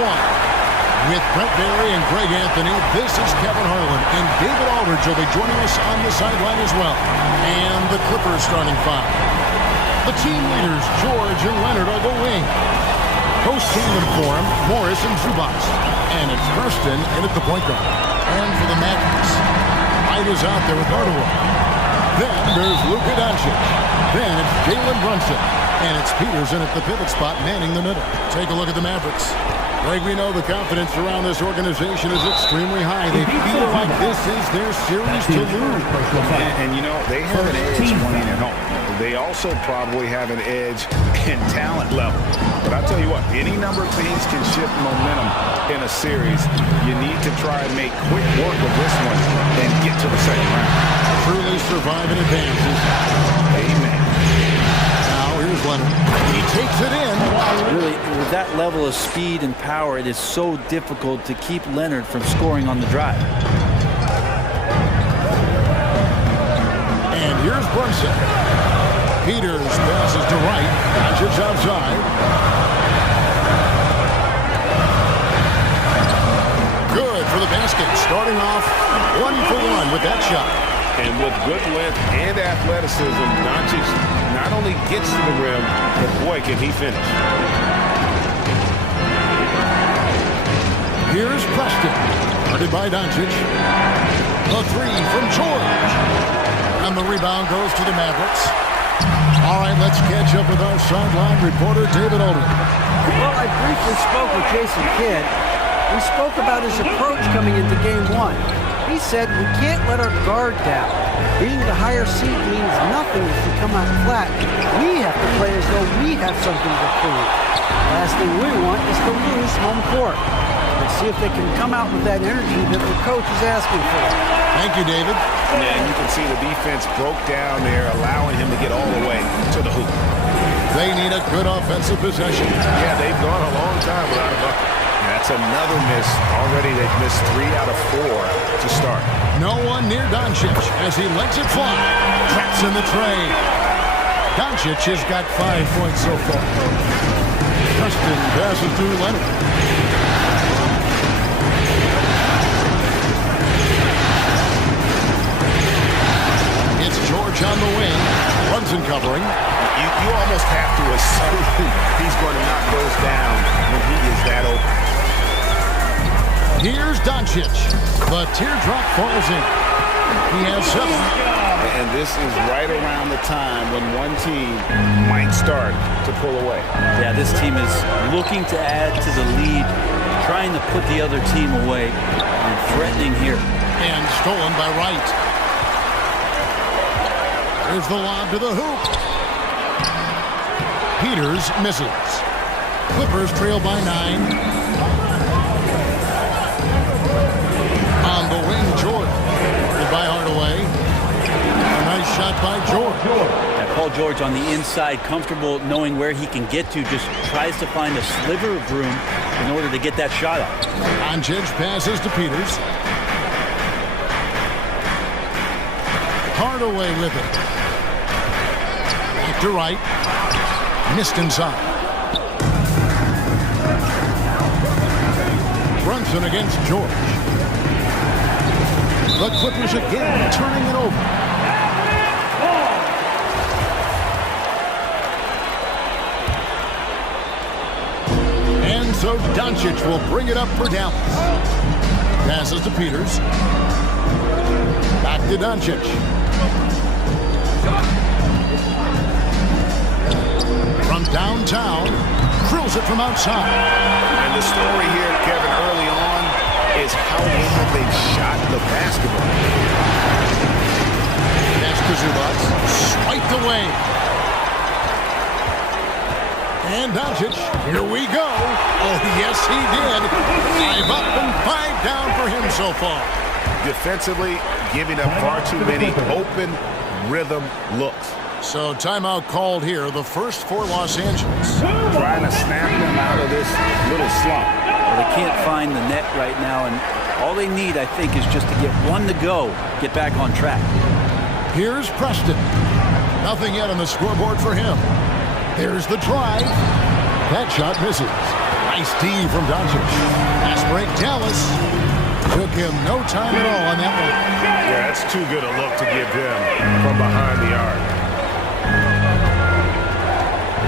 one. With Brent Barry and Greg Anthony, this is Kevin Harlan, and David Aldridge will be joining us on the sideline as well. And the Clippers starting five. The team leaders, George and Leonard, are the wing. Post-tandem form, Morris and Zubac. And it's Preston in at the point guard. And for the Mavericks, White is out there with Hardaway. Then there's Luka Doncic. Then it's Jalen Brunson. And it's Peters in at the pivot spot, manning the middle. Take a look at the Mavericks. Greg, we know the confidence around this organization is extremely high. They feel like this is their series to lose. And you know, they have an edge winning at home. They also probably have an edge in talent level. But I'll tell you what, any number of things can shift momentum in a series. You need to try and make quick work of this one and get to the second round. Truly survive and advances. Amen. Here's Leonard. He takes it in. Really, with that level of speed and power, it is so difficult to keep Leonard from scoring on the drive. And here's Brunson. Peters passes to right. Doncic outside. Good for the basket. Starting off 1-for-1 with that shot. And with good length and athleticism, Doncic not only gets to the rim, but boy, can he finish. Here's Preston. Guarded by Doncic. The three from George. And the rebound goes to the Mavericks. All right, let's catch up with our sideline reporter, David Aldridge. Well, I briefly spoke with Jason Kidd. We spoke about his approach coming into game one. He said we can't let our guard down. Being the higher seed means nothing if we come out flat. We have to play as though we have something to prove. Last thing we want is to lose home court. Let's see if they can come out with that energy that the coach is asking for. Thank you, David. Yeah, you can see the defense broke down there, allowing him to get all the way to the hoop. They need a good offensive possession. Yeah, they've gone a long time without a bucket. That's another miss. Already they've missed 3 out of 4 to start. No one near Doncic as he lets it fly. Traps in the tray. Doncic has got 5 points so far. Preston passes to Leonard. It's George on the wing. Brunson covering. You almost have to assume he's going to knock those down when he is that open. Here's Doncic. The teardrop falls in. He has 7. And this is right around the time when one team might start to pull away. Yeah, this team is looking to add to the lead, trying to put the other team away, and threatening here. And stolen by Wright. There's the lob to the hoop. Peters misses. Clippers trail by 9. On the wing, George. By Hardaway. A nice shot by George. Yeah, Paul George on the inside, comfortable knowing where he can get to, just tries to find a sliver of room in order to get that shot up. Doncic passes to Peters. Hardaway with it. Back to right. Missed inside. Brunson against George. The Clippers again turning it over. And so Doncic will bring it up for Dallas. Passes to Peters. Back to Doncic. From downtown, drills it from outside. And the story here, Kevin, early on is how well they've shot the basketball. That's Zubac. Swiped away. And Doncic, here we go. Oh, yes, he did. 5 up and 5 down for him so far. Defensively, giving up far too many open rhythm looks. So timeout called here, the first for Los Angeles. Trying to snap them out of this little slump. Well, they can't find the net right now, and all they need, I think, is just to get one to go, get back on track. Here's Preston. Nothing yet on the scoreboard for him. There's the drive. That shot misses. Nice D from Doncic. Fast break, Dallas. Took him no time at all on that one. Yeah, that's too good a look to give him from behind the arc.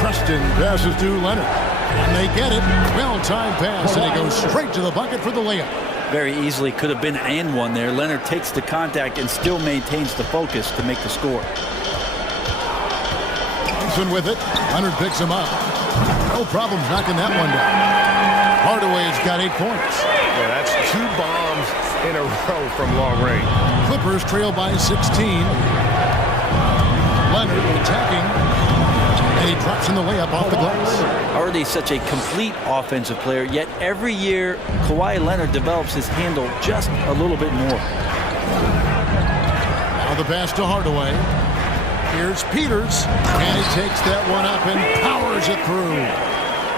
Preston passes to Leonard. And they get it. Well-timed pass, and he goes straight to the bucket for the layup. Very easily could have been and one there. Leonard takes the contact and still maintains the focus to make the score. Thompson with it. Leonard picks him up. No problems knocking that one down. Hardaway's got 8 points. Yeah, that's 2 bombs in a row from long range. Clippers trail by 16. Leonard attacking. And he drops in the layup off the glass. Already such a complete offensive player, yet every year Kawhi Leonard develops his handle just a little bit more. Now the pass to Hardaway. Here's Peters, and he takes that one up and powers it through.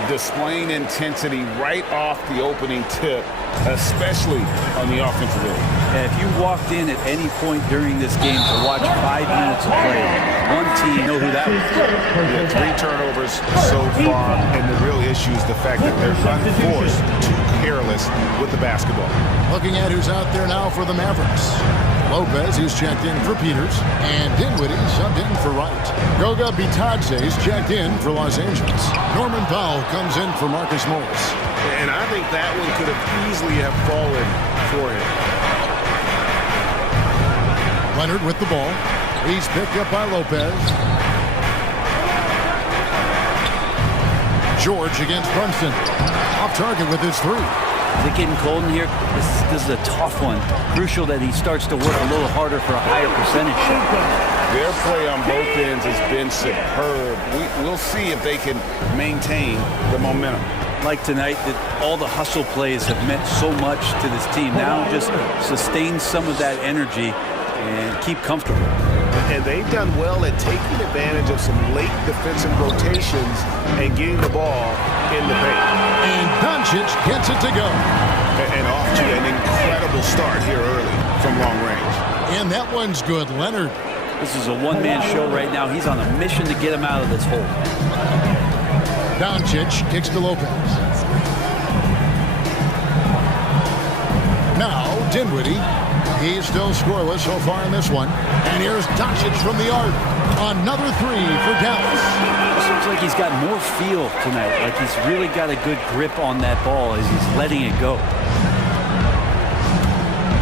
Displaying intensity right off the opening tip, especially on the offensive end. And if you walked in at any point during this game to watch 5 minutes of play, one team know who that was. Yeah, 3 turnovers so far, and the real issue is the fact that they're unforced, too careless with the basketball. Looking at who's out there now for the Mavericks. Lopez, he's checked in for Peters, and Dinwiddie subbed in for Wright. Goga Bitadze's checked in for Los Angeles. Norman Powell comes in for Marcus Morris. And I think that one could have easily have fallen for him. Leonard with the ball. He's picked up by Lopez. George against Brunson. Off target with his 3. Is it getting cold in here? This is a tough one. Crucial that he starts to work a little harder for a higher percentage shot. Their play on both ends has been superb. We'll see if they can maintain the momentum. Like tonight, that all the hustle plays have meant so much to this team. Now just sustain some of that energy and keep comfortable. And they've done well at taking advantage of some late defensive rotations and getting the ball in the paint. And Doncic gets it to go. And off to an incredible start here early from long range. And that one's good. Leonard. This is a one-man show right now. He's on a mission to get him out of this hole. Doncic kicks to Lopez. Now Dinwiddie. He's still scoreless so far in this one. And here's Doncic from the arc. Another 3 for Dallas. It seems like he's got more feel tonight. Like he's really got a good grip on that ball as he's letting it go.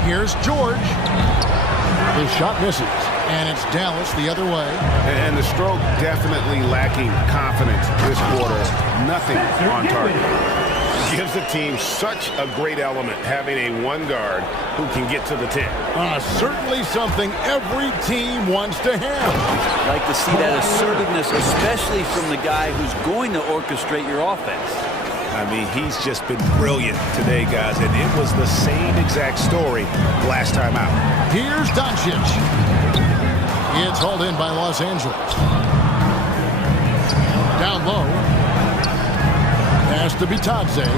Here's George. His shot misses. And it's Dallas the other way. And the stroke definitely lacking confidence this quarter. Nothing on target. Gives the team such a great element having a 1 guard who can get to the 10. Certainly something every team wants to have. Like to see that assertiveness, especially from the guy who's going to orchestrate your offense. I mean, he's just been brilliant today, guys, and it was the same exact story last time out. Here's Doncic. It's hauled in by Los Angeles. Down low. Pass to Bitadze.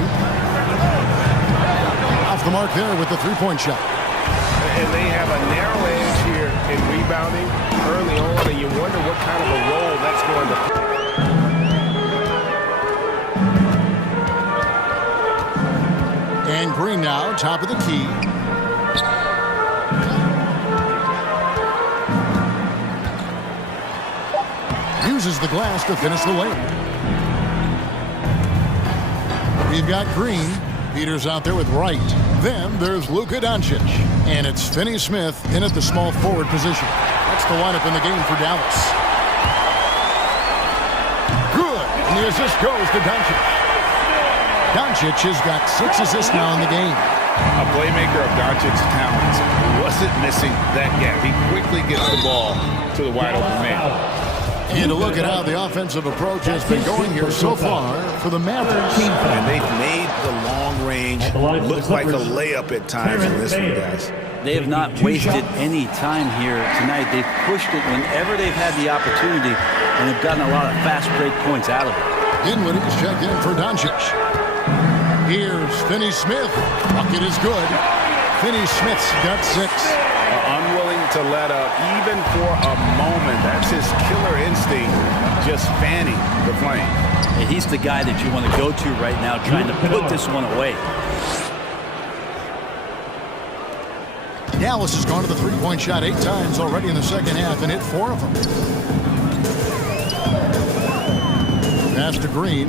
Off the mark there with the 3-point shot. And they have a narrow edge here in rebounding early on, and you wonder what kind of a role that's going to play. And Green now, top of the key. Uses the glass to finish the layup. We've got Green. Peters out there with Wright. Then there's Luka Doncic. And it's Finney-Smith in at the small forward position. That's the lineup in the game for Dallas. Good. And the assist goes to Doncic. Doncic has got 6 assists now in the game. A playmaker of Doncic's talents wasn't missing that gap. He quickly gets the ball to the wide open man. And to look at how the offensive approach has been going here so far for the Mavericks. And they've made the long range look like a layup at times in this one, guys. They have not wasted any time here tonight. They've pushed it whenever they've had the opportunity, and they've gotten a lot of fast break points out of it. Dinwiddie's checked in for Doncic. Here's Finney-Smith. Bucket is good. Finney-Smith's got 6. Unwilling to let up even for a moment. That's his killer instinct, just fanning the flame. And he's the guy that you want to go to right now, trying to put this one away. Dallas has gone to the three-point shot 8 times already in the second half and hit 4 of them. Pass to Green.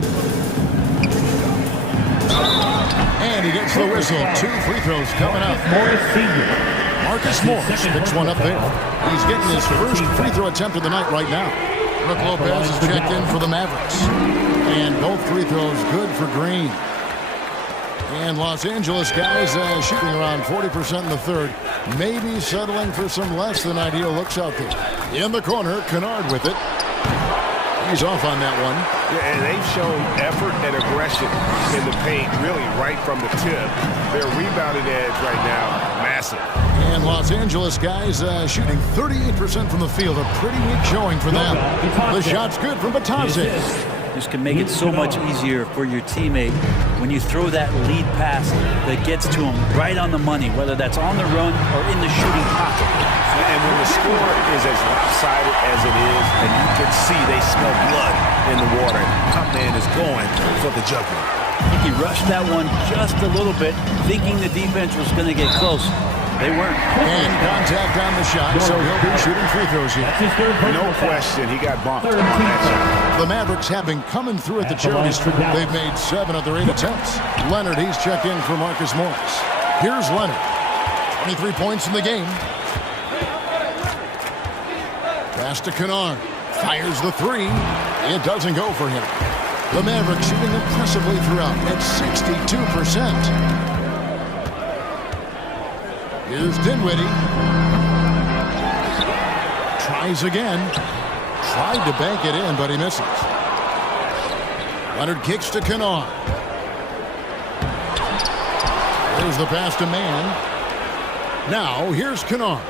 And he gets the whistle. 2 free throws coming up. Marcus Morris picks one up there. He's getting his first free throw attempt of the night right now. Brook Lopez is checked in for the Mavericks. And both free throws good for Green. And Los Angeles guys shooting around 40% in the third. Maybe settling for some less than ideal looks out there. In the corner, Kennard with it. He's off on that one. Yeah, and they've shown effort and aggression in the paint, really right from the tip. Their rebounding edge right now, massive. And Los Angeles guys shooting 38% from the field. A pretty weak showing for them. The shot's good from Batadze. This can make it so much easier for your teammate when you throw that lead pass that gets to him right on the money, whether that's on the run or in the shooting pocket. And when the score is as lopsided as it is, and you can see they smell blood in the water, my man is going for the jugular. I think he rushed that one just a little bit, thinking the defense was going to get close. They weren't. And contact on the shot, so he'll be shooting free throws here. No question, he got bumped on that shot. The Mavericks have been coming through at the charity strip. They've made 7 of their 8 attempts. Leonard, he's checked in for Marcus Morris. Here's Leonard. 23 points in the game. Pass to Kennard. Fires the 3. It doesn't go for him. The Mavericks shooting impressively throughout at 62%. Here's Dinwiddie. Tries again. Tried to bank it in, but he misses. Leonard kicks to Kennard. There's the pass to Mann. Now, here's Kennard.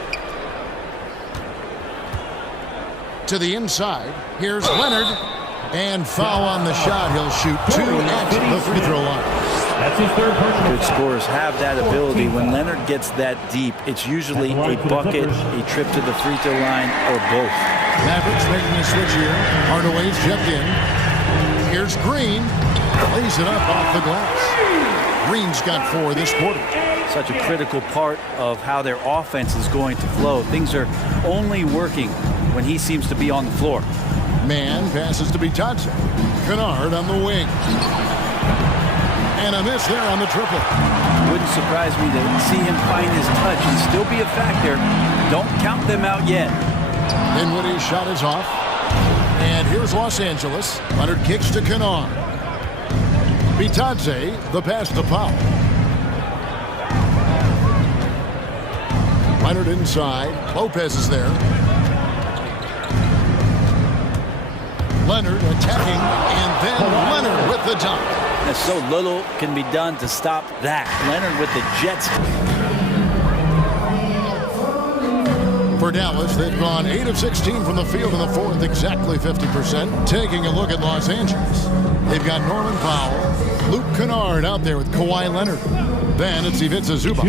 To the inside. Here's Leonard. And foul on the shot. He'll shoot 2 at the free throw line. That's his third personal. Good scorers have that ability. When Leonard gets that deep, it's usually a bucket, a trip to the free throw line, or both. Mavericks making a switch here. Hardaway's checked in. Here's Green. Lays it up off the glass. Green's got 4 this quarter. Such a critical part of how their offense is going to flow. Things are only working when he seems to be on the floor. Mann passes to Batadze. Kennard on the wing. And a miss there on the triple. Wouldn't surprise me to see him find his touch and still be a factor. Don't count them out yet. Dinwiddie's shot is off. And here's Los Angeles. Leonard kicks to Kennard. Batadze, the pass to Powell. Leonard inside. Lopez is there. Leonard attacking, and then Leonard with the dunk. And so little can be done to stop that. Leonard with the Jets. For Dallas, they've gone 8 of 16 from the field in the fourth, exactly 50%. Taking a look at Los Angeles. They've got Norman Powell, Luke Kennard out there with Kawhi Leonard. Then it's Ivica Zubac,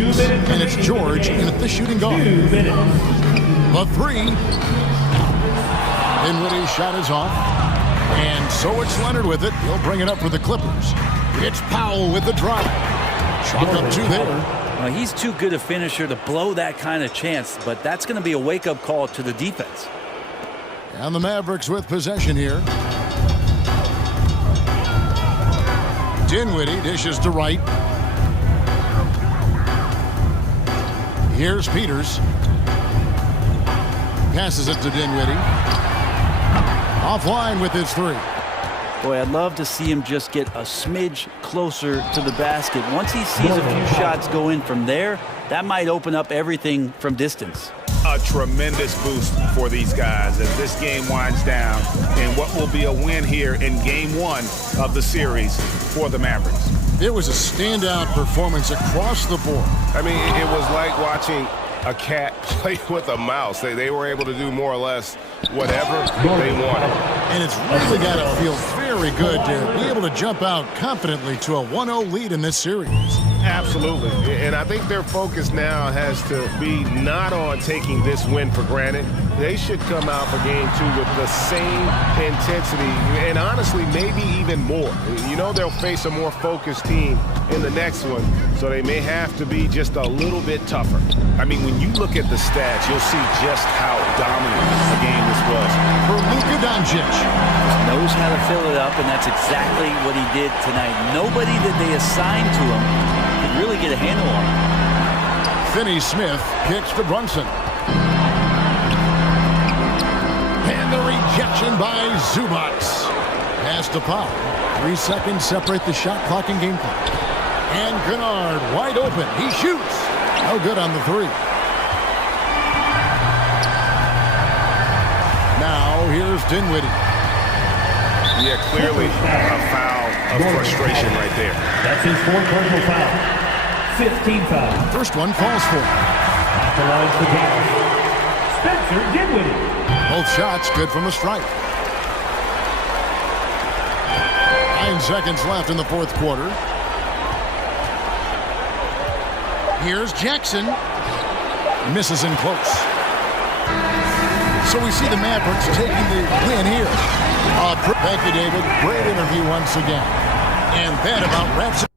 and it's George in at the shooting guard. The 3. Dinwiddie's shot is off. And so it's Leonard with it. He'll bring it up for the Clippers. It's Powell with the drive. Chalk up 2 there. Well, he's too good a finisher to blow that kind of chance, but that's going to be a wake-up call to the defense. And the Mavericks with possession here. Dinwiddie dishes to right. Here's Peters. Passes it to Dinwiddie. Offline with his 3. Boy, I'd love to see him just get a smidge closer to the basket. Once he sees a few shots go in from there, that might open up everything from distance. A tremendous boost for these guys as this game winds down and what will be a win here in Game 1 of the series for the Mavericks. It was a standout performance across the board. I mean, it was like watching a cat play with a mouse. They were able to do more or less whatever they wanted. And it's really got to feel very good to be able to jump out confidently to a 1-0 lead in this series. Absolutely. And I think their focus now has to be not on taking this win for granted. They should come out for game 2 with the same intensity and honestly maybe even more. You know they'll face a more focused team in the next one, so they may have to be just a little bit tougher. I mean, when you look at the stats, you'll see just how dominant a game this was. For Luka Doncic. Just knows how to fill it up, and that's exactly what he did tonight. Nobody that they assigned to him could really get a handle on him. Finney-Smith kicks to Brunson. And the rejection by Zubac. Pass to Pop. 3 seconds separate the shot clock and game clock. And Kennard wide open. He shoots. No good on the 3. Now here's Dinwiddie. Yeah, clearly a foul of frustration right there. That's his 4th personal foul. 15 foul. First one falls for him. At the line for Dallas, Spencer Dinwiddie. Both shots good from the stripe. 9 seconds left in the 4th quarter. Here's Jackson. Misses in close. So we see the Mavericks taking the win here. Thank you, David. Great interview once again. And that about wraps it.